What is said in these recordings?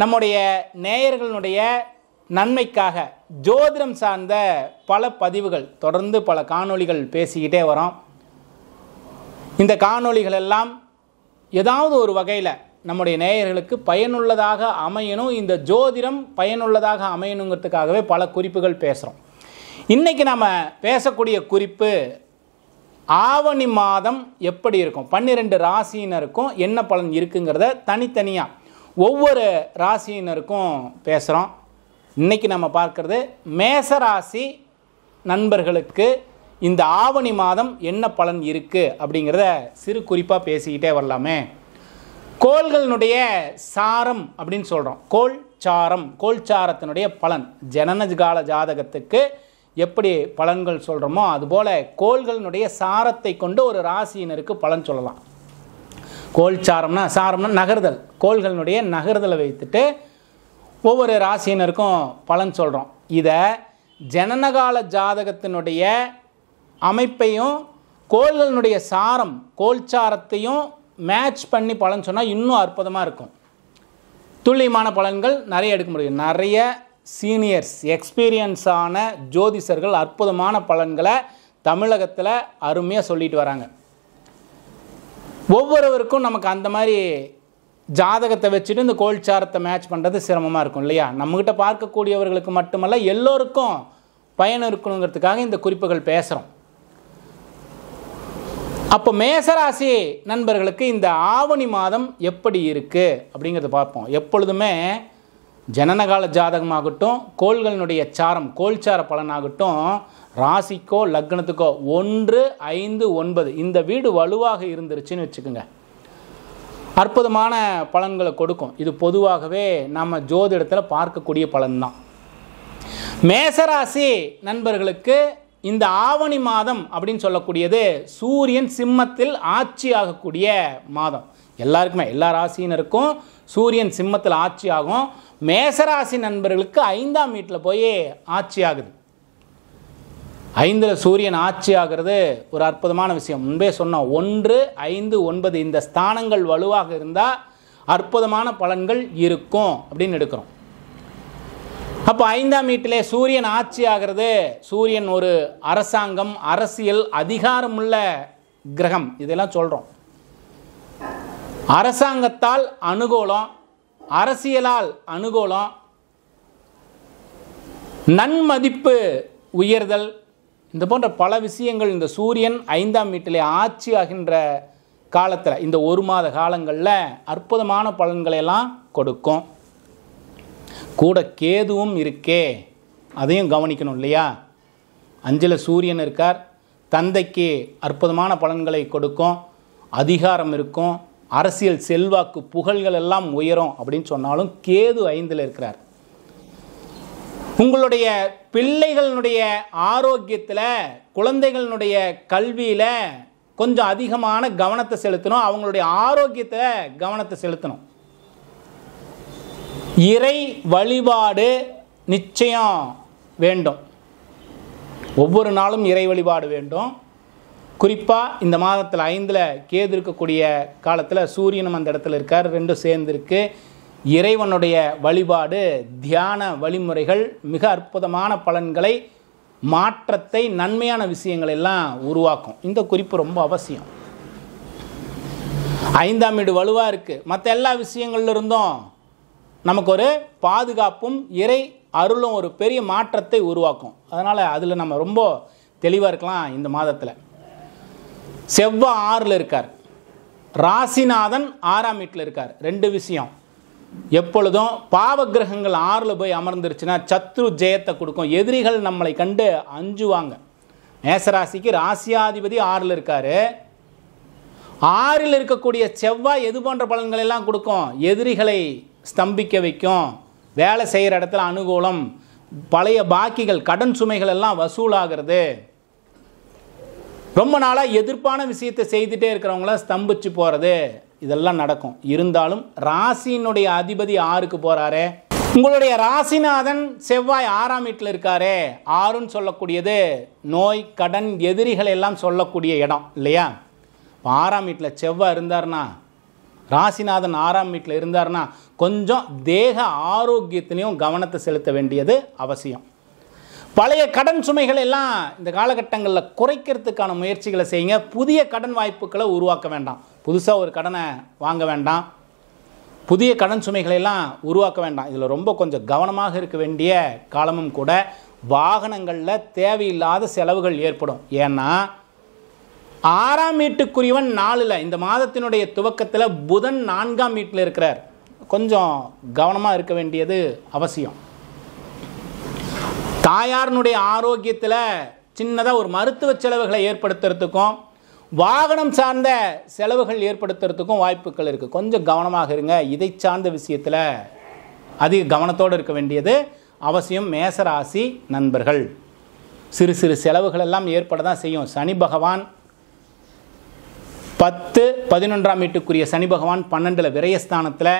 நம்முடைய நேயர்களுடைய நன்மைக்காக ஜோதிடம் சார்ந்த பல பதிவுகள் தொடர்ந்து பல காணொலிகள் பேசிக்கிட்டே வரோம். இந்த காணொலிகள் எல்லாம் ஏதாவது ஒரு வகையில நம்முடைய நேயர்களுக்கு பயனுள்ளதாக அமையணும், இந்த ஜோதிடம் பயனுள்ளதாக அமையணுங்கிறதுக்காகவே பல குறிப்புகள் பேசுறோம். இன்னைக்கு நம்ம பேசக்கூடிய குறிப்பு ஆவணி மாதம் எப்படி இருக்கும், 12 ராசியினருக்கும் என்ன பலன் இருக்குங்கிறத தனித்தனியா ஒவ்வொரு ராசியினருக்கும் பேசுறோம். இன்னைக்கு நம்ம பார்க்கறது மேச ராசி நண்பர்களுக்கு இந்த ஆவணி மாதம் என்ன பலன் இருக்கு அப்படிங்கிறத சிறு குறிப்பா பேசிக்கிட்டே வரலாமே. கோள்களுடைய சாரம் அப்படின்னு சொல்றோம். கோல்சாரத்தினுடைய பலன் ஜனனவிதான ஜாதகத்துக்கு எப்படி பலன்கள் சொல்றோமோ அதுபோல கோள்களுடைய சாரத்தை கொண்டு ஒரு ராசியினருக்கு பலன் சொல்லலாம். கோல்சாரம்னா சாரம்னா நகர்தல், கோள்களுடைய நகர்தலை வைத்துட்டு ஒவ்வொரு ராசியினருக்கும் பலன் சொல்றோம். இத ஜனனகால ஜாதகத்தினுடைய அமைப்பையும் கோள்களுடைய சாரம் கோல்சாரத்தையும் மேட்ச் பண்ணி பலன் சொன்னா இன்னும் அற்புதமா இருக்கும். துல்லியமான பலன்கள் நிறைய எடுக்க முடியும். நிறைய சீனியர்ஸ் எக்ஸ்பீரியன்ஸ் ஆன ஜோதிஷர்கள் அற்புதமான பலன்களை தமிழகத்துல அருமையா சொல்லிட்டு வராங்க. ஒவ்வொருவருக்கும் நமக்கு அந்த மாதிரி ஜாதகத்தை வச்சுட்டு இந்த கோல்சாரத்தை மேட்ச் பண்றது சிரமமா இருக்கும் இல்லையா? நம்ம கிட்ட பார்க்கக்கூடியவர்களுக்கு மட்டுமல்ல எல்லோருக்கும் பயன் இருக்குங்கிறதுக்காக இந்த குறிப்புகள் பேசுறோம். அப்ப மேசராசி நண்பர்களுக்கு இந்த ஆவணி மாதம் எப்படி இருக்கு அப்படிங்கிறத பார்த்தோம். எப்பொழுதுமே ஜனனகால ஜாதகமாகட்டும் கோள்களுடைய சாரம் கோல்சார பலனாகட்டும் ராசிக்கோ லக்னத்துக்கோ 1, 5, 9 இந்த வீடு வலுவாக இருந்துருச்சுன்னு வச்சுக்கோங்க, அற்புதமான பலன்களை கொடுக்கும். இது பொதுவாகவே நம்ம ஜோதிடத்துல பார்க்கக்கூடிய பலன் தான். மேசராசி நண்பர்களுக்கு இந்த ஆவணி மாதம் அப்படின்னு சொல்லக்கூடியது சூரியன் சிம்மத்தில் ஆட்சி ஆகக்கூடிய மாதம். எல்லாருக்குமே எல்லா ராசியினருக்கும் சூரியன் சிம்மத்தில் ஆட்சி ஆகும். மேசராசி நண்பர்களுக்கு 5ஆம் வீட்டுல போய் ஆட்சி ஆகுது. 5 சூரியன் ஆட்சி ஆகிறது ஒரு அற்புதமான விஷயம். இங்கே சொன்னோம் 1, 5, 9 இந்த ஸ்தானங்கள் வலுவாக இருந்தா அற்புதமான பலன்கள் இருக்கும் அப்படின்னு இருக்கிறோம். அப்ப 5ஆம் வீட்டுல சூரியன் ஆட்சி ஆகிறது. சூரியன் ஒரு அரசாங்கம், அரசியல், அதிகாரம் உள்ள கிரகம். இதெல்லாம் சொல்றோம். அரசாங்கத்தால் அனுகூலம், அரசியலால் அனுகூலம், நன்மதிப்பு உயர்தல், இந்த போன்ற பல விஷயங்கள் இந்த சூரியன் 5ஆம் வீட்டுல ஆட்சி ஆகின்ற காலத்துல இந்த 1 மாத காலங்கள்ல அற்புதமான பலன்கள் எல்லாம் கொடுக்கும். கூட கேதுவும் இருக்கே, அதையும் கவனிக்கணும் இல்லையா? 5ல சூரியன் இருக்கார், தந்தைக்கு அற்புதமான பலன்களை கொடுக்கும், அதிகாரம் இருக்கும், அரசியல் செல்வாக்கு புகழ்கள் எல்லாம் உயரும் அப்படின்னு சொன்னாலும் கேது 5ல இருக்கிறார். உங்களுடைய பிள்ளைகளுடைய ஆரோக்கியத்துல குழந்தைகளுடைய கல்வியில கொஞ்சம் அதிகமான கவனத்தை செலுத்தணும், அவங்களுடைய ஆரோக்கியத்துல கவனத்தை செலுத்தணும். இறை வழிபாடு நிச்சயம் வேண்டும். ஒவ்வொரு நாளும் இறை வழிபாடு வேண்டும். குறிப்பா இந்த மாதத்துல 5ல கேது இருக்கக்கூடிய காலத்துல சூரியன் அந்த இடத்துல இருக்கார், 2 சேர்ந்து இருக்கு. இறைவனுடைய வழிபாடு தியான வழிமுறைகள் மிக அற்புதமான பலன்களை, மாற்றத்தை, நன்மையான விஷயங்கள் எல்லாம் உருவாக்கும். இந்த குறிப்பு ரொம்ப அவசியம். 5ஆம் வீடு வலுவா இருக்கு, மற்ற எல்லா விஷயங்கள்ல இருந்தும் நமக்கு ஒரு பாதுகாப்பும் இறை அருளும் ஒரு பெரிய மாற்றத்தை உருவாக்கும். அதனால அதுல நம்ம ரொம்ப தெளிவா இருக்கலாம். இந்த மாதத்துல செவ்வாய் 6ல இருக்கார், ராசிநாதன் 6ஆம் வீட்டுல இருக்கார். 2 விஷயம். எப்பொழுதும் பாவ கிரகங்கள் 6ல போய் அமர்ந்துருச்சுன்னா சத்து ஜெயத்தை கொடுக்கும். எதிரிகள் நம்மளை கண்டு அஞ்சுவாங்க. மேசராசிக்கு ராசியாதிபதி 6ல இருக்காரு. 6ல் இருக்கக்கூடிய செவ்வாய் எது போன்ற பலன்கள் எல்லாம் கொடுக்கும்? எதிரிகளை ஸ்தம்பிக்க வைக்கும், வேலை செய்யற இடத்துல அனுகூலம், பழைய பாக்கிகள், கடன் சுமைகள் எல்லாம் வசூலாகிறது. ரொம்ப நாளா எதிர்ப்பான விஷயத்தை செய்துட்டே இருக்கிறாங்களே ஸ்தம்பிச்சு போறது, இதெல்லாம் நடக்கும். இருந்தாலும் ராசியினுடைய அதிபதி 6க்கு போறாரு. இவருடைய ராசிநாதன் செவ்வாய் 6ஆம் வீட்டுல இருக்காரு. 6ன்னு சொல்லக்கூடியது நோய், கடன், எதிரிகள் எல்லாம் சொல்லக்கூடிய இடம் இல்லையா? 6ஆம் வீட்டுல செவ்வாய் இருந்தாருன்னா, ராசிநாதன் 6ஆம் வீட்டுல இருந்தாருன்னா கொஞ்சம் தேக ஆரோக்கியத்திலையும் கவனத்தை செலுத்த வேண்டியது அவசியம். பழைய கடன் சுமைகள் எல்லாம் இந்த காலகட்டங்களில் குறைக்கிறதுக்கான முயற்சிகளை செய்ய. புதிய கடன் வாய்ப்புகளை உருவாக்க வேண்டாம். புதுசாக ஒரு கடனை வாங்க வேண்டாம். புதிய கடன் சுமைகள் எல்லாம் உருவாக்க வேண்டாம். இதுல ரொம்ப கொஞ்சம் கவனமாக இருக்க வேண்டிய காரணமும் கூட. வாகனங்கள்ல தேவையில்லாத செலவுகள் ஏற்படும். ஏன்னா 6ஆம் வீட்டுக்குரியன் 4ல இந்த மாதத்தினுடைய துவக்கத்துல புதன் 4ஆம் வீட்டுல இருக்கிறார். கொஞ்சம் கவனமா இருக்க வேண்டியது அவசியம். தாயாரினுடைய ஆரோக்கியத்துல சின்னதா ஒரு மருத்துவ செலவுகளை ஏற்படுத்துறதுக்கும் வாகனம் சார்ந்த செலவுகள் ஏற்படுத்துறதுக்கும் வாய்ப்புகள் இருக்கு. கொஞ்சம் கவனமாக இருங்க. இதை சார்ந்த விஷயத்துல அது கவனத்தோடு இருக்க வேண்டியது அவசியம். மேசராசி நண்பர்கள் சிறு சிறு செலவுகள் எல்லாம் ஏற்படதான் செய்யும். சனி பகவான் 10-11ஆம் வீட்டுக்குரிய சனி பகவான் 12ல விரயஸ்தானத்துல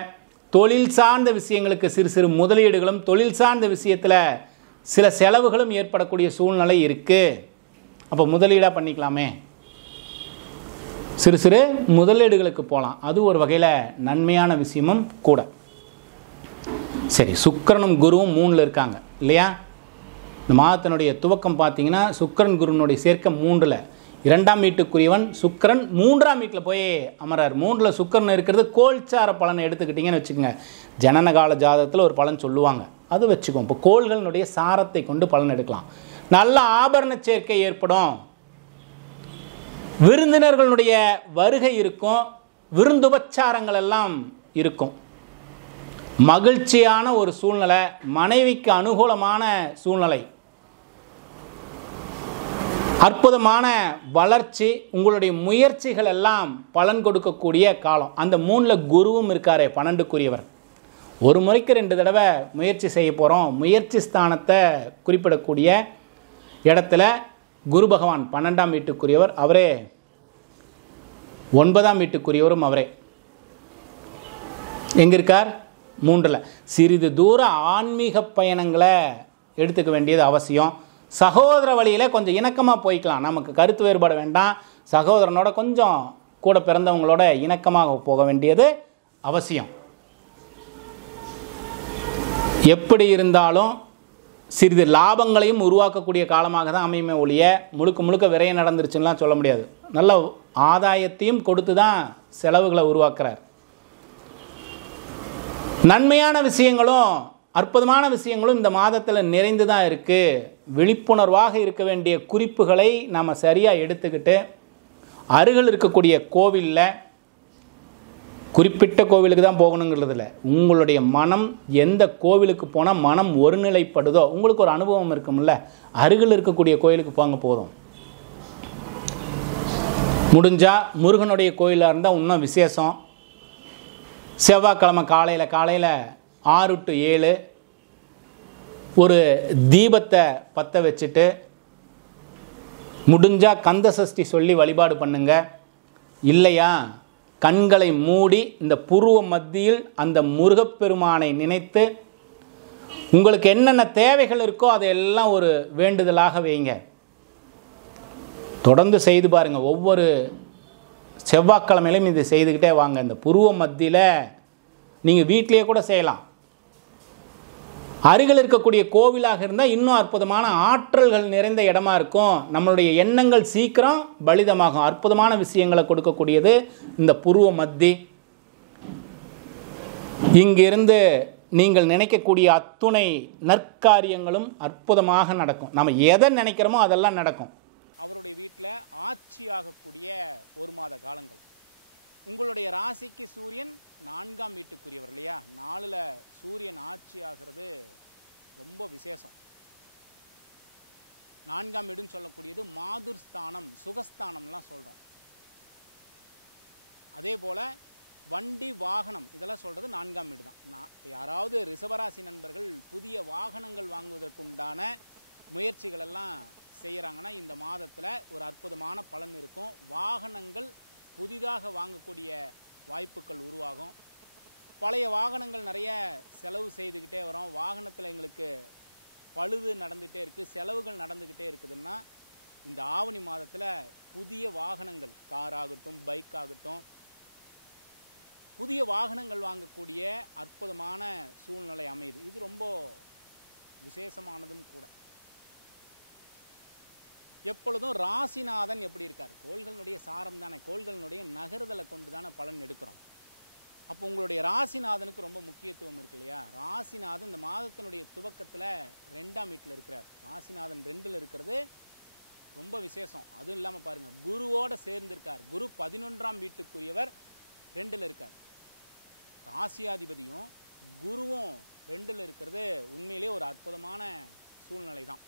தொழில் சார்ந்த விஷயங்களுக்கு சிறு சிறு முதலீடுகளும் தொழில் சார்ந்த விஷயத்துல சில செலவுகளும் ஏற்படக்கூடிய சூழ்நிலை இருக்கு. அப்ப முதலீடா பண்ணிக்கலாமே, சிறு சிறு முதலீடுகளுக்கு போகலாம். அது ஒரு வகையில நன்மையான விஷயமும் கூட. சரி, சுக்கிரனும் குருவும் 3ல இருக்காங்க இல்லையா? மாதத்தினுடைய துவக்கம் பார்த்தீங்கன்னா சுக்கிரன் குருவினுடைய சேர்க்கை 3ல. 2ஆம் வீட்டுக்குரியவன் சுக்கிரன் 3ஆம் வீட்டுல போய் அமராரு. 3ல சுக்கிரன் இருக்கிறது கோல்சார பலனை எடுத்துக்கிட்டீங்கன்னு வச்சுக்கோங்க. ஜனனகால ஜாதகத்துல ஒரு பலன் சொல்லுவாங்க, அதை வச்சுக்கோங்க. இப்போ கோள்களுடைய சாரத்தை கொண்டு பலன் எடுக்கலாம். நல்ல ஆபரண சேர்க்கை ஏற்படும். விருந்தினர்களுடைய வருகை இருக்கும். விருந்துபச்சாரங்கள் எல்லாம் இருக்கும். மகிழ்ச்சியான ஒரு சூழ்நிலை, மனைவிக்கு அனுகூலமான சூழ்நிலை, அற்புதமான வளர்ச்சி, உங்களுடைய முயற்சிகள் எல்லாம் பலன் கொடுக்கக்கூடிய காலம். அந்த 3ல குருவும் இருக்காரு 12க்குரியவர். ஒரு நோய்க்கு 2 தடவை முயற்சி செய்ய போறோம். முயற்சி ஸ்தானத்தை குறிப்பிடக்கூடிய இடத்துல குரு பகவான் 12ஆம் வீட்டுக்குரியவர், அவரே 9ஆம் வீட்டுக்குரியவரும் அவரே எங்கிருக்கார் 3ல. சிறிது தூர ஆன்மீக பயணங்களை எடுத்துக்க வேண்டியது அவசியம். சகோதர வழியில கொஞ்சம் இணக்கமா போய்க்கலாம். நமக்கு கருத்து வேறுபாடு வேண்டாம். சகோதரனோட கொஞ்சம் கூட பிறந்தவங்களோட இணக்கமா போக வேண்டியது அவசியம். எப்படி இருந்தாலும் சிறிது லாபங்களையும் உருவாக்கக்கூடிய காலமாக தான் அமையும் ஒழிய முழுக்க முழுக்க ஒரே நடந்துருச்சுன்னா சொல்ல முடியாது. நல்ல ஆதாயத்தையும் கொடுத்துதான் செலவுகளை உருவாக்குறார். நன்மையான விஷயங்களும் அற்புதமான விஷயங்களும் இந்த மாதத்துல நிறைந்துதான் இருக்கு. விழிப்புணர்வாக இருக்க வேண்டிய குறிப்புகளை நாம சரியா எடுத்துக்கிட்டு அருகில் இருக்கக்கூடிய கோவில்ல குறிப்பிட்ட கோவிலுக்கு தான் போகணுங்கிறதுல உங்களுடைய மனம் எந்த கோவிலுக்கு போனா மனம் ஒருநிலைப்படுக உங்களுக்கு ஒரு அனுபவம் இருக்கும்ல, அருகில் இருக்கக்கூடிய கோவிலுக்கு போன போதும். முடிஞ்சா முருகனுடைய கோயிலா இருந்தா இன்னும் விசேஷம். செவ்வாய்க்கிழமை காலையில 6 to 7 ஒரு தீபத்தை பற்ற வச்சுட்டு முடிஞ்சா கந்த சஷ்டி சொல்லி வழிபாடு பண்ணுங்க. இல்லையா கண்களை மூடி இந்த புருவ மத்தியில் அந்த முருகப்பெருமானை நினைத்து உங்களுக்கு என்னென்ன தேவைகள் இருக்கோ அதையெல்லாம் ஒரு வேண்டுதலாக வைங்க. தொடர்ந்து செய்து பாருங்க. ஒவ்வொரு செவ்வாய்க்கிழமையும் இது செய்துக்கிட்டே வாங்க. அந்த புருவ மத்தியில நீங்க வீட்டிலே கூட செய்யலாம். அருகில் இருக்கக்கூடிய கோவிலாக இருந்தால் இன்னும் அற்புதமான ஆற்றல்கள் நிறைந்த இடமா இருக்கும். நம்முடைய எண்ணங்கள் சீக்கிரம் பலிதமாகும். அற்புதமான விஷயங்களை கொடுக்கக்கூடியது இந்த புரிய மத்தி. இங்கிருந்து நீங்கள் நினைக்கக்கூடிய அத்துணை நற்காரியங்களும் அற்புதமாக நடக்கும். நம்ம எதை நினைக்கிறோமோ அதெல்லாம் நடக்கும். அவருடைய வீட்டில் ஆட்சி ஆகக்கூடிய ஒரு மாத காலங்கள். உங்களுடைய ராசிக்கு சூரியன் 4ஆம் வீட்டுக்குரியவர் இல்லையா? 4ல் சூரியன் ஆட்சி ஆகிறது ரொம்ப விசேஷம். 4ஆம் வீடுன்னு சொல்லக்கூடியது மாதுர் ஸ்தானம், சுகஸ்தானம்லாம் சொல்கிறோம். அதே போல் வண்டி வாகனம் இதெல்லாம் சொல்கிறது 4ஆம் வீடு தான். யாராவது ரிஷபராசி நண்பர்கள் புதிய வாகனங்கள் வாங்குவதற்குண்டான முயற்சிகளெல்லாம் செய்கிறாங்கன்னா இந்த மாதத்தில் ஒரு அற்புதமான பலன் இருக்கும். வாகனங்கள் புதிதாக வாங்கக்கூடிய வாய்ப்புகள் உருவாகும். பழைய வாகனங்கள் நிறைய செலவு செய்துக்கிட்டே வரோம். வாகனத்தில் எங்களுக்கு பழுது நடந்துகிட்டே இருக்குது, செலவுகள் நடந்துக்கிட்டே இருக்குதுன்னா இந்த ஆவணி மாதத்தில் புதிய வாகனங்கள் கார் ஆகட்டும், பைக் ஆகட்டும், புதிய வாகனங்கள் வாங்கக்கூடிய அற்புதமான சூழ்நிலை அமையுது. இது ரொம்ப விசேஷமானதும் கூட. எப்பொழுதும் ராசிநாதன் எப்படி இருக்கார்? கோள்களுடைய சாரம் தானே, கோள்களுடைய நகர்தலை கொண்டு தானே பலன் எடுக்கிறோம். அப்போ உங்களுடைய ராசிநாதனுக்கு ரொம்ப முக்கியத்துவம் இருக்கு இல்லையா? ராசிநாதன் இந்த மாதத்தினுடைய துவக்கத்தில் 2ஆம் வீட்டில் இருக்கிறார். ராசிநாதன் 2ல் இருக்கிறது ரொம்ப விசேஷம். அதுவும் இல்லாமல் பாருங்கள், குருவோடு சேர்ந்திருக்கார். குரு 11ஆம் வீட்டுக்குரியவர் 2ல் இருக்கார். ராசியாதிபதியும் குருவும் 2ல் இருக்கிறது உண்மையிலே ஒரு அற்புதமான சூழ்நிலை தான்.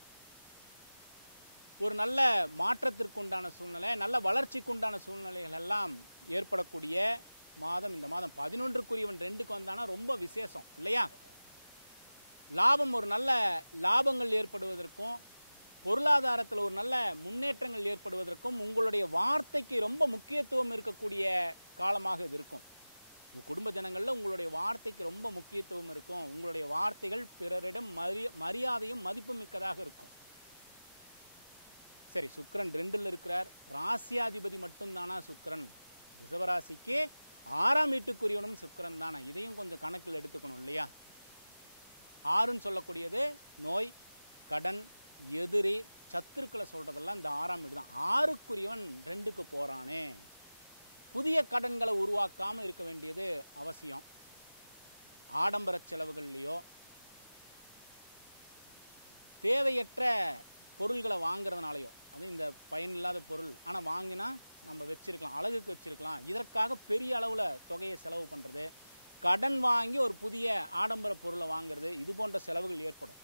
ஒரு நல்ல மாற்றத்திற்குண்டான சூழ்நிலை, நல்ல வளர்ச்சிக்குண்டான சூழ்நிலைகள் எல்லாம் ஏற்படக்கூடிய மாதம் இந்த மாதம். 11க்குரியவன் 2க்கு வந்தானா ரொம்ப விசேஷம் இல்லையா? லாபம், ஒரு நல்ல லாபங்கள் ஏற்படுவதற்கும் பொருளாதாரத்தில் ஒரு நல்ல முன்னேற்றங்கள் ஏற்படுவதற்கும் உங்களுடைய வார்த்தைக்கு ரொம்ப முக்கியத்துவம் இருக்கக்கூடிய காலமாக இது இருக்கும். உங்கள் குடும்ப ஜனங்களில் உங்களுடைய வார்த்தைக்கு ரொம்ப முக்கியத்துவம் இருக்கும். உங்களுடைய வார்த்தைகள் பிறரிடம் மரியாதையும் மதிப்பு மிக்கதாக இருக்கும். சரி, சுக்கிரன் 2ல் இருக்கிறார். ராசியாதிபதி மட்டும்தானா சுக்கிரன்? ரிஷபராசிக்கு 6ஆம் வீட்டுக்குரியவனும் சுக்கிரன் தானே. இதையும் கொஞ்சம் கணக்கில் எடுத்துக்கணும் இல்லையா? 6ன்னு சொல்லக்கூடியது நோய், கடன், எதிரி, சத்துருக்களை சொல்கிறதெல்லாம் இந்த 6ஆம் வீடு தான். 6க்குரியவன் 2க்கு போகிறானே. புதிய கடன்களை உருவாக்காமல் இருக்க வேண்டியது அவசியம். ஆடம்பர செலவுகள்லையோ தேவையற்ற பொருள்களை வாங்குறதுனாலையோ, அது இந்த பயனில்லாத பொருள் ஆனால் வாங்கினா நம்ம வச்சுருக்கலாம், அழகுக்கு வச்சுருக்கலாம், இதற்காக பெரிய அளவில் தொகையை செலவு பண்ணுறது, கடன் வாங்கி ஒரு புதிய ஆடம்பர பொருளை வாங்குறது, இது போன்ற செலவுகள் ஏற்படும்.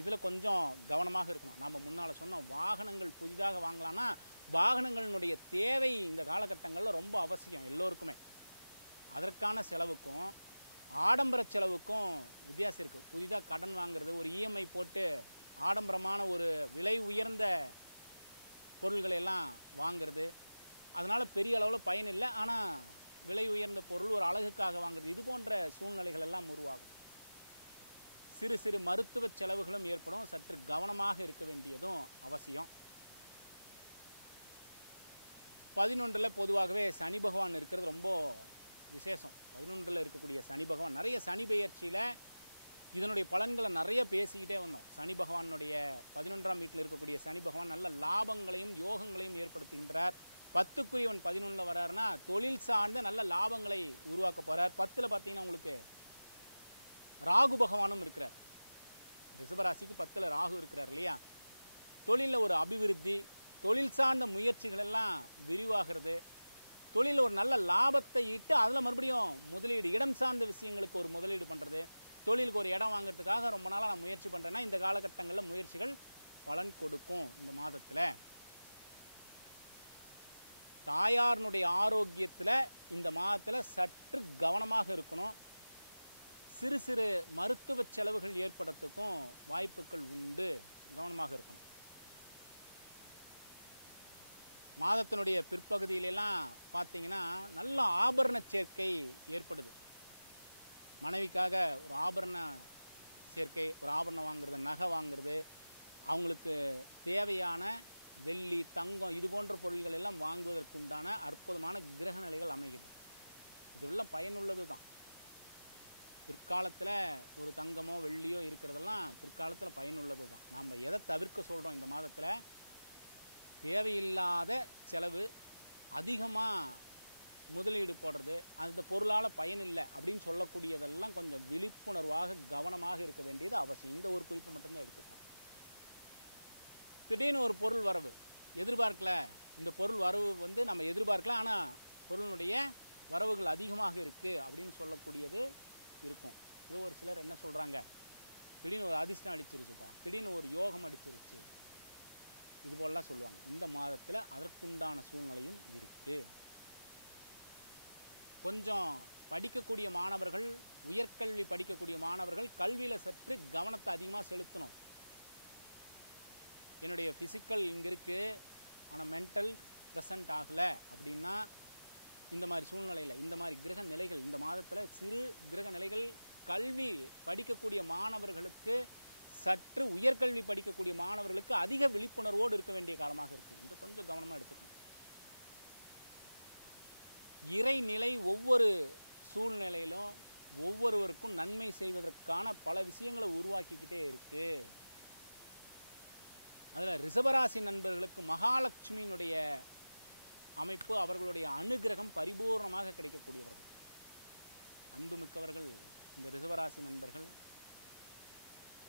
இதில் கொஞ்சம் கவனமாக இருக்கணும். நம்ம முன்னால் சொன்ன வாகனங்கள் புதிதாக வாங்கலான்னா வாகனங்களினுடைய தேவை இந்த காலகட்டங்களில் ரொம்ப அவசியம் எல்லோருக்குமே. அதற்கான செலவுக்கும் ஆடம்பர செலவுக்கும் வித்தியாசம் இருக்குது. புதிதாக கடன் வாங்குறது, ஒரு இஎம்ஐ போட்டு ஆடம்பரமான ஒரு விலை உயர்ந்த பொருள்களை எல்லாம் வாங்கிறது, அதனால் பெரிய அளவில் பயன் இல்லை. ஆனால் விலை உயர்ந்த பொருள் ஒரு அழகுக்காக வாங்குறது, இது போன்ற சூழ்நிலைகள் எல்லாம் உருவாகும். சிறு சிறு மருத்துவ செலவுகளும் ஏற்படும். சற்று கவனமாக இருக்க வேண்டியதும் அவசியம். 11ல் பொதுவாகவே சனி பகவான் இருக்கிறது ரொம்ப விசேஷம். 11ல் இருக்கக்கூடிய சனி பகவான், நிறைய சனி பெயர்ச்சியில் இதனுடைய பலன்களை நிறைய பேசிக்கிட்டே வந்தோம். சனி பகவானுடைய 11ஆம் வீட்டில் இருக்கக்கூடிய சனி பகவான் நல்ல லாபங்களையும் யோகங்களையும் ஏற்படுத்துகின்றார். 10க்குரியவன் 11ல் வராருன்னா தொழில் சார்ந்த நல்ல லாபங்களை உருவாக்க போகிறார். 10ல் பார்த்தீங்கன்னா உங்களுக்கு ராகு பகவானும் இருக்கிறார். ரிஷபராசிக்கு 10ல் ராகு இருக்கிறார் இல்லையா? தொழிலில் ஒரு அபிவிருத்தி, தொழில் சார்ந்த முயற்சிகள் எல்லாம் விரிவாகிறது, தொழிலில் ஒரு நல்ல லாபத்தை ஈட்டு அதில் மறுபடியும் முதலீடு, இடம் சார்ந்த விஷயங்களுக்கு ஒரு முதலீடு பண்ணுறது, தொழிலுக்கு ஒரு இடம் வாங்கிறதுக்காக ரொம்ப நாளாக நான் முயற்சி பண்ணுறேன்னா இந்த காலகட்டங்களில் முயற்சிகள் பலன் கொடுக்கும். இந்த மாதத்தில் தாயாரினுடைய ஆரோக்கியத்தில் இந்த மாதத்தில் சற்று கவனமாக இருக்கணும். சிறு சிறு மருத்துவ செலவுகள் ஏற்படுறதுக்கும் வாய்ப்புகள் உண்டு, கவனமாக இருக்கணும். மாதத்தினுடைய பிற்பகுதியிலெல்லாம் பார்த்தீங்கன்னா நல்ல ஆபரண சேர்க்கை ஏற்படுது. மனைவிக்காக ஒரு ஆபரண சேர்க்கை, ஒரு ஆபரணம் வாங்குறது, நகை வாங்குறது, அவங்களுக்கு தேவையான வெள்ளி, தங்கம், இது போன்ற பொருள்கள் எல்லாம் வாங்குவதற்குண்டான அற்புதமான கிரக நிலைகள் அமைகிறது. இதெல்லாம் பயனுள்ளது தான். பிற்காலத்தில் ஒரு தங்கமோ வெள்ளியோ இருக்கிறதெல்லாம் பிற்காலத்தில் பயனுள்ளது தான். நாம் எதை தவிர்க்க சொல்கிறோம் இந்த மாதத்தில்? தேவையில்லாத செலவு, அதிகமாக முதலீடு போடுறது, அந்த பொருளால் பயனில்லை அப்படின்னு சொல்லக்கூடியதெல்லாம் கொஞ்சம் விழிப்புணர்வாக கவனமாக இருக்க வேண்டியது அவசியம். இந்த ஒரு குறிப்பு மட்டும்தான் எடுத்துக்கணும். திடீர்னு ஒரு பொருள் வரவு எதிர்பார்க்கல, இந்த பொருள் வரவு நம்ம எதிர்பார்க்கல, ஆனால் பொருளினுடைய வரவுகள் அதிகமாக இருக்குது அப்படின்னு சொல்லக்கூடியது இருக்கும். இது ஒரு சிலர் என்ன சொல்கிறாங்க, திடீர்னு ஒரு அதிர்ஷ்டம் அடிச்சிருச்சுப்பா, திடீர்னு ஒரு யோகம் அடிச்சிருச்சு, இது போலலாம் சொல்லுவாங்க. இந்த மாதத்தில் அதற்குண்டான சூழ்நிலையும் இருக்குது. கொஞ்சம் படிக்கக்கூடிய மாணவர்கள், உயர்கல்வி படிக்கக்கூடிய மாணவர்கள் கல்வியில் சற்று கவனத்தை அதிகமாக செலுத்தணும். என்னுடைய ஃபிசிக்கல் இங்கே இருக்குது, ஆனால் மென்டல் ப்ரெசண்ட் ஆகலை அப்படின்னா இந்த மாதிரி சூழ்நிலையில், இந்த மாதிரி கிரக நிலைகள் இந்த மாதத்தில் சிறு கிரக நிலைகள் கல்வி படிக்கக்கூடிய மாணவர்களுக்கு, சற்று உயர்கல்வி படிக்கக்கூடிய மாணவர்களுக்கு அதிக விழிப்புணர்வோடு இருக்க வேண்டிய காலமாக இருக்குது. இதை கொஞ்சம் கவனமாக எடுத்துக்கணும். இறைநிலை ஒவ்வொரு சூழ்நிலையிலும் ஒவ்வொருவருக்கும் நன்மை செய்வதற்கான பல விஷயங்களை உருவாக்கிக்கிட்டே இருக்கு. அதில் ரிஷபராசி நண்பர்களுக்கு மகாலட்சுமியினுடைய அமைப்பு, அவர்களுடைய அனுகிரகம் பரிபூர்ணமாக கிடைக்கக்கூடியவர்கள். அன்புமிக்கவர்கள் இந்த ரிஷபராசி நண்பர்கள்.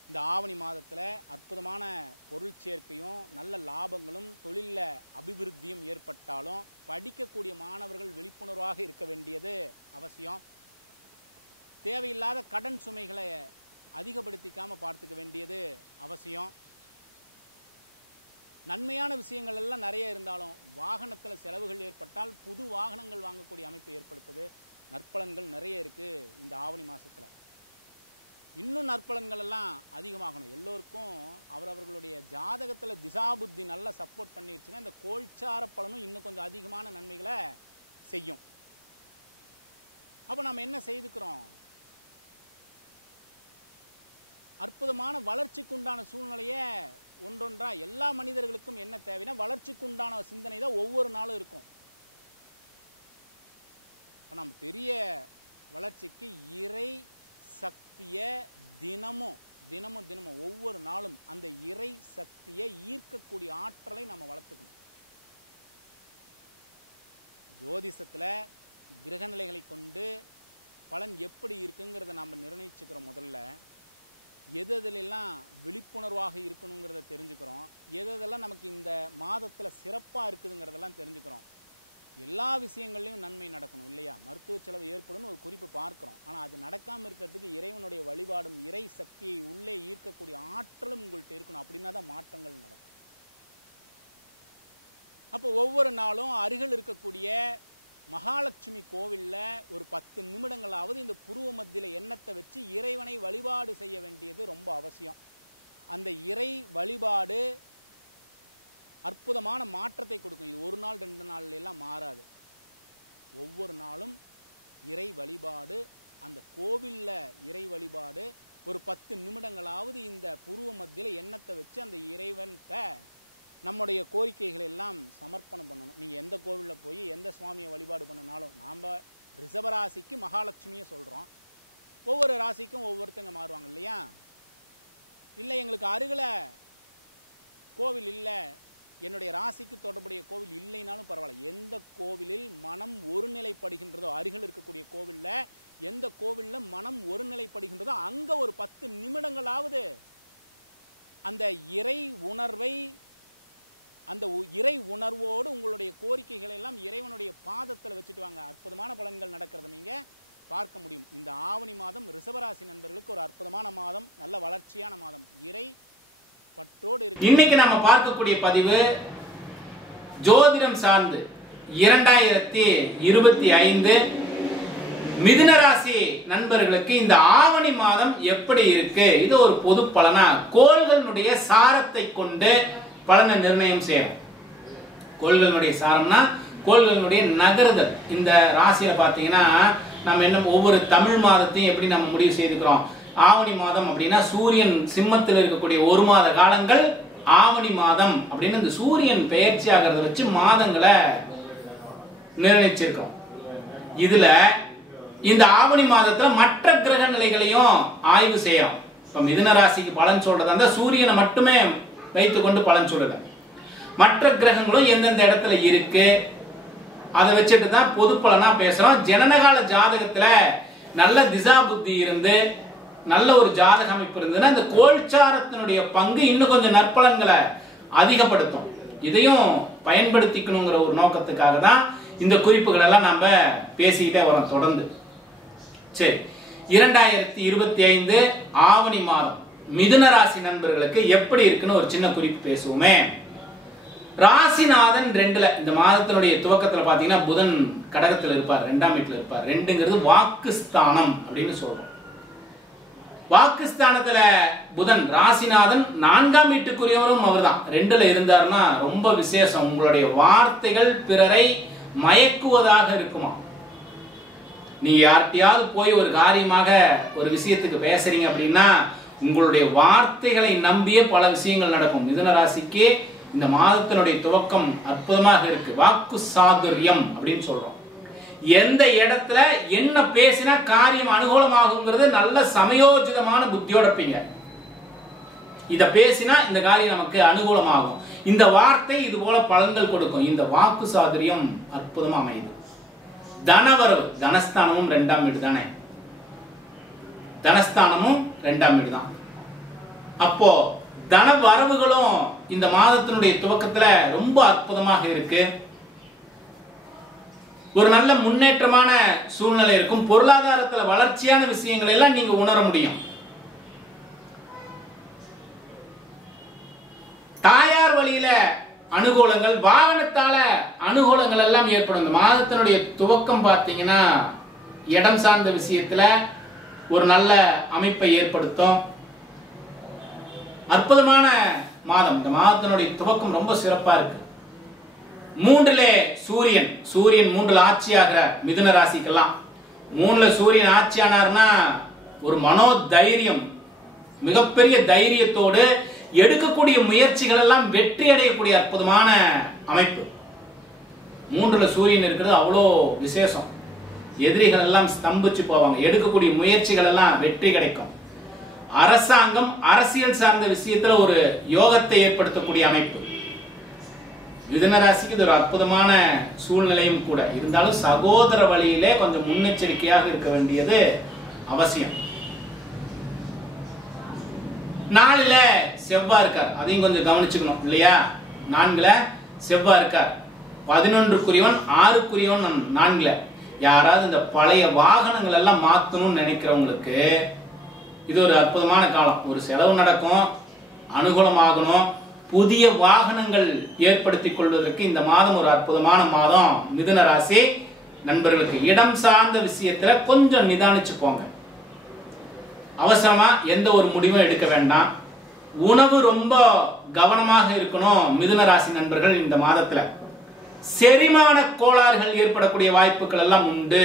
இந்த ஆவணி மாதத்தில் அற்புதமான பொருள் சேர்க்கையும் நல்ல லாபங்களும் தொழிலில் அபிவிருத்தியும் ஏற்பட்டாலும் படிக்கக்கூடிய மாணவர்கள் விழிப்புணர்வாக இருக்க வேண்டியது அவசியம். தேவையில்லாத கடன் சுமைகளை அதிகப்படுத்திக்காமல் பார்த்துக்க வேண்டியது அவசியம். நன்மையான விஷயங்கள் எல்லாம் நிறைய இருந்தாலும் வாகனத்தில் செலவுகள் ஏற்பட்டால் புது வாகனங்கள் வாங்கக்கூடிய அமைப்பை ஏற்படுத்துது. நற்பலன்கள் நிறைய இருக்குது இந்த ஆவணி மாதத்தில். இன்னும் நற்பலன்கள் எல்லாம் அதிகமாகணும். எல்லோருக்கும் அவரவர்களுடைய ஜாதகத்தில் திசாபுத்தி நல்லா சப்போர்ட் பண்ணிடுச்சுன்னா இந்த கோல்சார பலனும் இன்னும் கொஞ்சம் அதிகமான நன்மைகளை செய்யும். அப்போ நம்ம என்ன செய்துக்கிறோம்? அற்புதமான வளர்ச்சிக்கு உண்டான சூழ்நிலையை ஒன்றொன்றா எல்லா மனிதர்களுக்கும் என்ன தேவைன்னா வளர்ச்சிக்கு உண்டான சிந்தனை தான் ஒவ்வொரு நாளும் இருக்கும். இப்போ நம்ம பெரிய வளர்ச்சிக்கு இறை சக்தியை தினமும் ஒவ்வொரு நாளும் அந்த இறை சக்தியை ஈர்க்கக்கூடிய ஆற்றலை நம்ம வளர்த்துக்கணும். ஜோதிஷத்தில் கிரகநிலைகளை கொண்டு பலன் எப்படி இருக்குங்கிறத நாம் நிர்ணயிச்சுக்கிறோம். முதல்ல எதெல்லாம் விழிப்புணர்வாக இருக்கணுங்கிறத தெரிஞ்சுக்கிறோம். எதெல்லாம் நமக்கு இந்த மாதத்தில் சிறப்பாக இருக்குதுங்கிறதெல்லாம் தெரிஞ்சுக்கிறோம். எல்லா விஷயங்கள்லையும் நன்மை நடக்கணும் இல்லையா? மருத்துவ செலவு ஏற்படும் ஒரு குறிப்பு பார்க்குறோம். ஆனால் அது நடக்காமல் இருக்கிறதுக்கு இறைவனுடைய வழிபாடும் இறை சக்தியை உள்ளே ஈர்க்கக்கூடிய ஆற்றலும் உங்கள்கிட்ட இருக்கணும். அப்படின்னா தான் மாற்றங்கள் நடக்கும். அப்போ ஒவ்வொரு நாளும் அருகில் இருக்கக்கூடிய மகாலட்சுமி கோவிலில் ஒரு 10 நிமிடங்களாவது இந்த புருவ மத்தியில் எண்ணத்தை வச்சு இறைவனை வழிபாடு செய்ய வேண்டியது ரொம்ப அவசியம். அந்த இறை வழிபாடு அற்புதமான மாற்றத்தை கொடுக்கும். இது ஒரு நாள் 2 நாள் எல்லாம் மாறாது. ஒவ்வொரு நாளும் இறை வழிபாடு, அந்த கோவிலில் இறை வழிபாடு ஒரு 10 நிமிடங்களாவது இந்த புருவ மத்தியில் எண்ணத்தை வச்சு அந்த இறைவன்கிட்ட நம்முடைய கோரிக்கைகளை எல்லாம் சமர்ப்பணம் பண்ணணும். நீங்கள் எந்த கோவிலில் போய் எந்த சுவாமியை வழிபாடு பண்ணினாலும், நாம் ரிஷபராசிக்கு மகாலட்சுமியை சொல்கிறோம். ஒவ்வொரு ராசிக்கும் ஒவ்வொருத்தங்க மாறுவாங்க இல்லையா? இல்லை எங்களுக்கு அருகில் கோவில் இல்லை, என்னுடைய ராசிக்கு தொடர்புடைய கோவில் இல்லைனாலும் பரவாயில்ல. எந்த கோவிலில் மனம் ஒருநிலைப்படுகின்றதோ, அருகில் இருக்கக்கூடிய கோவிலில் எந்த கோவிலில் மனம் ஒருநிலைப்படுகின்றதோ அங்கே ஒரு 10 நிமிடங்களாவது அந்த இறை உணர்வை, அந்த இறை உணர்வோடு உங்களுடைய கோரிக்கைகளை எல்லாம் இறைவனுடைய பாதத்தில் வச்சுட்டு வாங்க. அற்புதமான பலன்கள் நடக்கிறத நீங்கள் பார்க்க முடியும். இந்த ஆவணி மாதம் ரிஷபராசி நண்பர்களுக்கு ஒரு அற்புதமான மாதம், நல்ல வளர்ச்சியான மாதம், இறை பற்றோடு இருக்கு. இன்னைக்கு நம்ம பார்க்கக்கூடிய பதிவு ஜோதிடம் சார்ந்து 2025 மிதுன ராசி நண்பர்களுக்கு இந்த ஆவணி மாதம் எப்படி இருக்கு, இது ஒரு பொது பலனா கோள்களுடைய சாரத்தை கொண்டு பலனை நிர்ணயம் செய்யணும். கோள்களுடைய சாரம்னா கோள்களுடைய நகருதல். இந்த ராசியில பாத்தீங்கன்னா நம்ம என்ன ஒவ்வொரு தமிழ் மாதத்தையும் எப்படி நம்ம முடிவு செய்துக்கிறோம். ஆவணி மாதம் அப்படின்னா சூரியன் சிம்மத்தில் இருக்கக்கூடிய 1 மாத காலங்கள் ஆவணி மாதம் அப்படின்னு இந்த சூரியன் பெயர்ச்சி ஆகிறத வச்சு மாதங்களை நிர்ணயிச்சிருக்கோம். இதுல இந்த ஆவணி மாதத்துல மற்ற கிரக நிலைகளையும் ஆய்வு செய்யறோம். இப்ப மிதுன ராசிக்கு பலன் சொல்றது அந்த சூரியனை மட்டுமே வைத்துக்கொண்டு பலன் சொல்லல, மற்ற கிரகங்களும் எந்தெந்த இடத்துல இருக்கு அதை வச்சுட்டு தான் பொது பலனா பேசுறோம். ஜனனகால ஜாதகத்துல நல்ல திசா புத்தி இருந்து நல்ல ஒரு ஜாதக அமைப்பு இருந்ததுன்னா இந்த கோல்சாரத்தினுடைய பங்கு இன்னும் கொஞ்சம் நற்பலன்களை அதிகப்படுத்தும். இதையும் பயன்படுத்திக்கணுங்கிற ஒரு நோக்கத்துக்காக தான் இந்த குறிப்புகள் எல்லாம் நம்ம பேசிக்கிட்டே வரோம் தொடர்ந்து. சரி, 2025 ஆவணி மாதம் மிதுன ராசி நண்பர்களுக்கு எப்படி இருக்குன்னு ஒரு சின்ன குறிப்பு பேசுவோமே. ராசிநாதன் 2ல இந்த மாதத்தினுடைய துவக்கத்துல பாத்தீங்கன்னா புதன் கடகத்துல இருப்பார், 2ஆம் வீட்டுல இருப்பார். 2ங்கிறது வாக்குஸ்தானம் அப்படின்னு சொல்றோம். வாக்குஸ்தானத்துல புதன் ராசிநாதன் 4ஆம் வீட்டுக்குரியவரும் அவர் தான். 2ல இருந்தாருன்னா ரொம்ப விசேஷம். உங்களுடைய வார்த்தைகள் பிறரை மயக்குவதாக இருக்குமா. நீங்க யார்கிட்டயாவது போய் ஒரு காரியமாக ஒரு விஷயத்துக்கு பேசுறீங்க அப்படின்னா உங்களுடைய வார்த்தைகளை நம்பியே பல விஷயங்கள் நடக்கும். மிதுன ராசிக்கு இந்த மாதத்தினுடைய துவக்கம் அற்புதமாக இருக்கு. வாக்கு சாதுரியம் அப்படின்னு சொல்றோம். எந்த இடத்துல என்ன பேசினா காரியம் அனுகூலமாகுங்கிறது நல்ல சமயோஜிதமான புத்தியோட இருப்பீங்க. இத பேசினா இந்த காரியம் நமக்கு அனுகூலமாகும், இந்த வார்த்தை இது போல பலன்கள் கொடுக்கும், இந்த வாக்கு சாதுரியம் அற்புதமா அமையுது. தனவரவு, தனஸ்தானமும் 2ஆம் வீடு தானே, தனஸ்தானமும் 2ஆம் வீடு தான். அப்போ தன வரவுகளும் இந்த மாதத்தினுடைய துவக்கத்துல ரொம்ப அற்புதமாக இருக்கு. ஒரு நல்ல முன்னேற்றமான சூழ்நிலை இருக்கும். பொருளாதாரத்துல வளர்ச்சியான விஷயங்கள் எல்லாம் நீங்க உணர முடியும். தாயார் வழியில அனுகூலங்கள், வாகனத்தால அனுகூலங்கள் எல்லாம் ஏற்படும். இந்த மாதத்தினுடைய துவக்கம் பார்த்தீங்கன்னா இடம் சார்ந்த விஷயத்துல ஒரு நல்ல அமைப்பை ஏற்படுத்தும். அற்புதமான மாதம். இந்த மாதத்தினுடைய துவக்கம் ரொம்ப சிறப்பா இருக்கு. 3லே சூரியன் 3ல் ஆட்சியாகிறார் மிதுன ராசிக்கெல்லாம். 3ல சூரியன் ஆட்சியானார்னா ஒரு மனோ தைரியம், மிகப்பெரிய தைரியத்தோடு எடுக்கக்கூடிய முயற்சிகள் எல்லாம் வெற்றி அடையக்கூடிய அற்புதமான அமைப்பு. 3ல சூரியன் இருக்கிறது அவ்வளோ விசேஷம். எதிரிகள் எல்லாம் ஸ்தம்பிச்சு போவாங்க, எடுக்கக்கூடிய முயற்சிகள் எல்லாம் வெற்றி கிடைக்கும். அரசாங்கம் அரசியல் சார்ந்த விஷயத்துல ஒரு யோகத்தை ஏற்படுத்தக்கூடிய அமைப்பு. மிதுன ராசிக்கு இது ஒரு அற்புதமான சூழ்நிலையும் கூட. இருந்தாலும் சகோதர வழியிலே கொஞ்சம் முன்னெச்சரிக்கையாக இருக்க வேண்டியது அவசியம். 4ல செவ்வாய் இருக்கார், அதையும் கொஞ்சம் கவனிச்சுக்கணும் இல்லையா. 4ல செவ்வாய் இருக்கார், 11க்குரியவன் 6க்குரியவன் 4ல. யாராவது இந்த பழைய வாகனங்கள் எல்லாம் மாத்தணும்னு நினைக்கிறவங்களுக்கு இது ஒரு அற்புதமான காலம். ஒரு செலவு நடக்கும், அனுகூலமாகணும், புதிய வாகனங்கள் ஏற்படுத்திக் கொள்வதற்கு இந்த மாதம் ஒரு அற்புதமான மாதம். மிதுன ராசி நண்பர்களுக்கு இடம் சார்ந்த விஷயத்துல கொஞ்சம் நிதானிச்சு போங்க. அவசரமா எந்த ஒரு முடிவும் எடுக்க வேண்டாம். உணவு ரொம்ப கவனமாக இருக்கணும். மிதுன ராசி நண்பர்கள் இந்த மாதத்துல செரிமான கோளாறுகள் ஏற்படக்கூடிய வாய்ப்புகள் எல்லாம் உண்டு.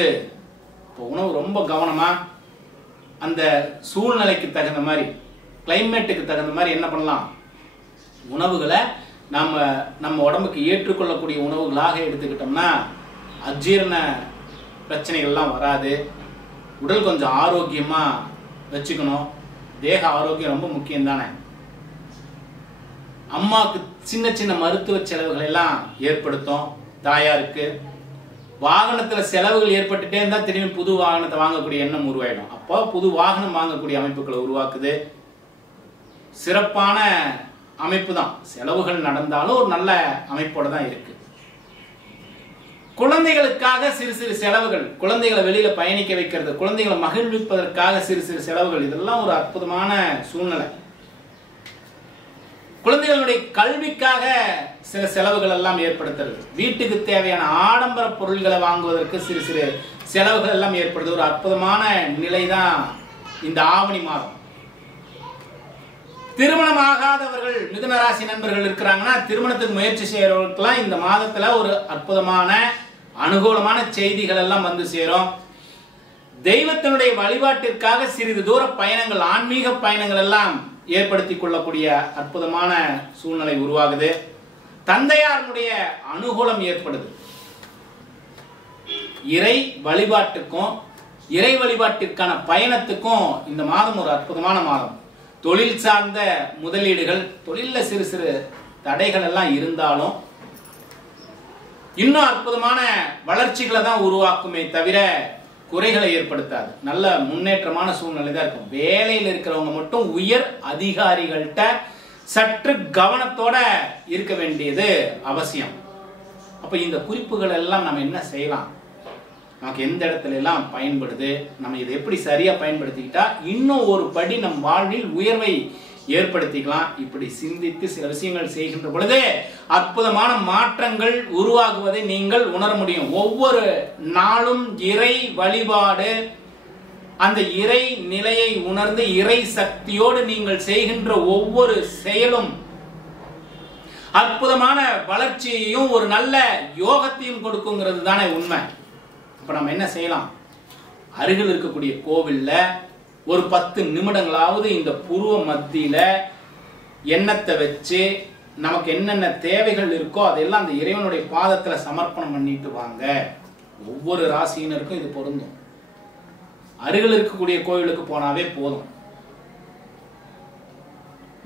உணவு ரொம்ப கவனமா அந்த சூழ்நிலைக்கு தகுந்த மாதிரி, கிளைமேட்டுக்கு தகுந்த மாதிரி என்ன பண்ணலாம், உணவுகளை நம்ம உடம்புக்கு ஏற்றுக்கொள்ளக்கூடிய உணவுகளாக எடுத்துக்கிட்டோம்னா அஜீரண பிரச்சனைகள்லாம் வராது. உடல் கொஞ்சம் ஆரோக்கியமா வச்சுக்கணும். தேக ஆரோக்கியம் ரொம்ப முக்கியம் தானே. அம்மாவுக்கு சின்ன சின்ன மருத்துவ செலவுகள் எல்லாம் ஏற்படுத்தும். தாயாருக்கு வாகனத்துல செலவுகள் ஏற்பட்டுட்டே இருந்தா திரும்பி புது வாகனத்தை வாங்கக்கூடிய எண்ணம் உருவாயிடும். அப்போ புது வாகனம் வாங்கக்கூடிய அமைப்புகளை உருவாக்குது. சிறப்பான அமைப்பு தான். செலவுகள் நடந்தாலும் ஒரு நல்ல அமைப்போட தான் இருக்கு. குழந்தைகளுக்காக சிறு சிறு செலவுகள், குழந்தைகளை வெளியில பயணிக்க வைக்கிறது, குழந்தைகளை மகிழ்விப்பதற்காக சிறு சிறு செலவுகள், இதெல்லாம் ஒரு அற்புதமான சூழ்நிலை. குழந்தைகளுடைய கல்விக்காக சில செலவுகள் எல்லாம் ஏற்படுத்துறது, வீட்டுக்கு தேவையான ஆடம்பர பொருள்களை வாங்குவதற்கு சிறு சிறு செலவுகள் எல்லாம் ஏற்படுது. ஒரு அற்புதமான நிலைதான் இந்த ஆவணி மாதம். திருமணம் ஆகாதவர்கள் மிதுன ராசி நண்பர்கள் இருக்கிறாங்கன்னா திருமணத்துக்கு முயற்சி செய்யறவர்களுக்கெல்லாம் இந்த மாதத்துல ஒரு அற்புதமான அனுகூலமான செய்திகள் எல்லாம் வந்து சேரும். தெய்வத்தினுடைய வழிபாட்டிற்காக சிறிது தூர பயணங்கள், ஆன்மீக பயணங்கள் எல்லாம் ஏற்படுத்திக் கொள்ளக்கூடிய அற்புதமான சூழ்நிலை உருவாகுது. தந்தையாருடைய அனுகூலம் ஏற்படுது. இறை வழிபாட்டுக்கும் இறை வழிபாட்டிற்கான பயணத்துக்கும் இந்த மாதம் ஒரு அற்புதமான மாதம். தொழில் சார்ந்த முதலீடுகள், தொழில சிறு சிறு தடைகள் எல்லாம் இருந்தாலும் இன்னும் அற்புதமான வளர்ச்சிகளை தான் உருவாக்குமே தவிர குறைகளை ஏற்படுத்தாது. நல்ல முன்னேற்றமான சூழ்நிலை தான் இருக்கும். வேலையில் இருக்கிறவங்க மட்டும் உயர் அதிகாரிகள்கிட்ட சற்று கவனத்தோட இருக்க வேண்டியது அவசியம். அப்ப இந்த குறிப்புகள் எல்லாம் நம்ம என்ன செய்யலாம், நமக்கு எந்த இடத்துல எல்லாம் பயன்படுது, நம்ம இதை எப்படி சரியா பயன்படுத்திக்கிட்டா இன்னும் ஒரு படி நம் வாழ்வில் உயர்வை ஏற்படுத்திக்கலாம். இப்படி சிந்தித்து சில விஷயங்கள் செய்கின்ற பொழுது அற்புதமான மாற்றங்கள் உருவாகுவதை நீங்கள் உணர முடியும். ஒவ்வொரு நாளும் இறை வழிபாடு, அந்த இறை நிலையை உணர்ந்து இறை சக்தியோடு நீங்கள் செய்கின்ற ஒவ்வொரு செயலும் அற்புதமான வளர்ச்சியையும் ஒரு நல்ல யோகத்தையும் கொடுக்குங்கிறது தானே உண்மை. இப்ப நம்ம என்ன செய்யலாம், அருகில் இருக்கக்கூடிய கோவில்ல ஒரு 10 நிமிடங்களாவது இந்த புருவ மத்தியில எண்ணத்தை வச்சு நமக்கு என்னென்ன தேவைகள் இருக்கோ அதெல்லாம் அந்த இறைவனுடைய பாதத்துல சமர்ப்பணம் பண்ணிட்டு வாங்க. ஒவ்வொரு ராசியினருக்கும் இது பொருந்தும். அருகில் இருக்கக்கூடிய கோயிலுக்கு போனாவே போதும்.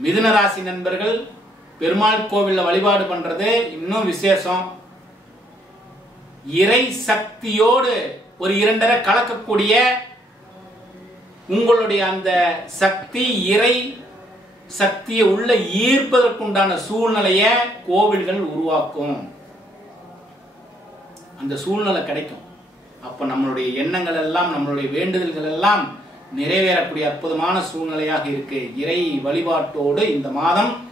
மிதுன ராசி நண்பர்கள் பெருமாள் கோவில்ல வழிபாடு பண்றது இன்னும் விசேஷம். இறை சக்தியோடு ஒரு இரண்டரை கலக்கக்கூடிய உங்களுடைய அந்த சக்தி, இறை சக்தியை உள்ள ஈர்ப்பதற்குண்டான சூழ்நிலையை கோவில்கள் உருவாக்கும். அந்த சூழ்நிலை கிடைக்கும். அப்ப நம்மளுடைய எண்ணங்கள் எல்லாம், நம்மளுடைய வேண்டுதல்கள் எல்லாம் நிறைவேறக்கூடிய அற்புதமான சூழ்நிலையாக இருக்கு. இறை வழிபாட்டோடு இந்த மாதம்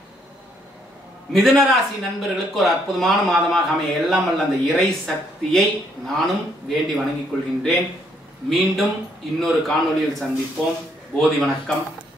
மிதுனராசி நண்பர்களுக்கு ஒரு அற்புதமான மாதமாக அமைய எல்லாம் அல்ல அந்த இறை சக்தியை நானும் வேண்டி வணங்கிக் கொள்கின்றேன். மீண்டும் இன்னொரு காணொளியில் சந்திப்போம். போதி வணக்கம்.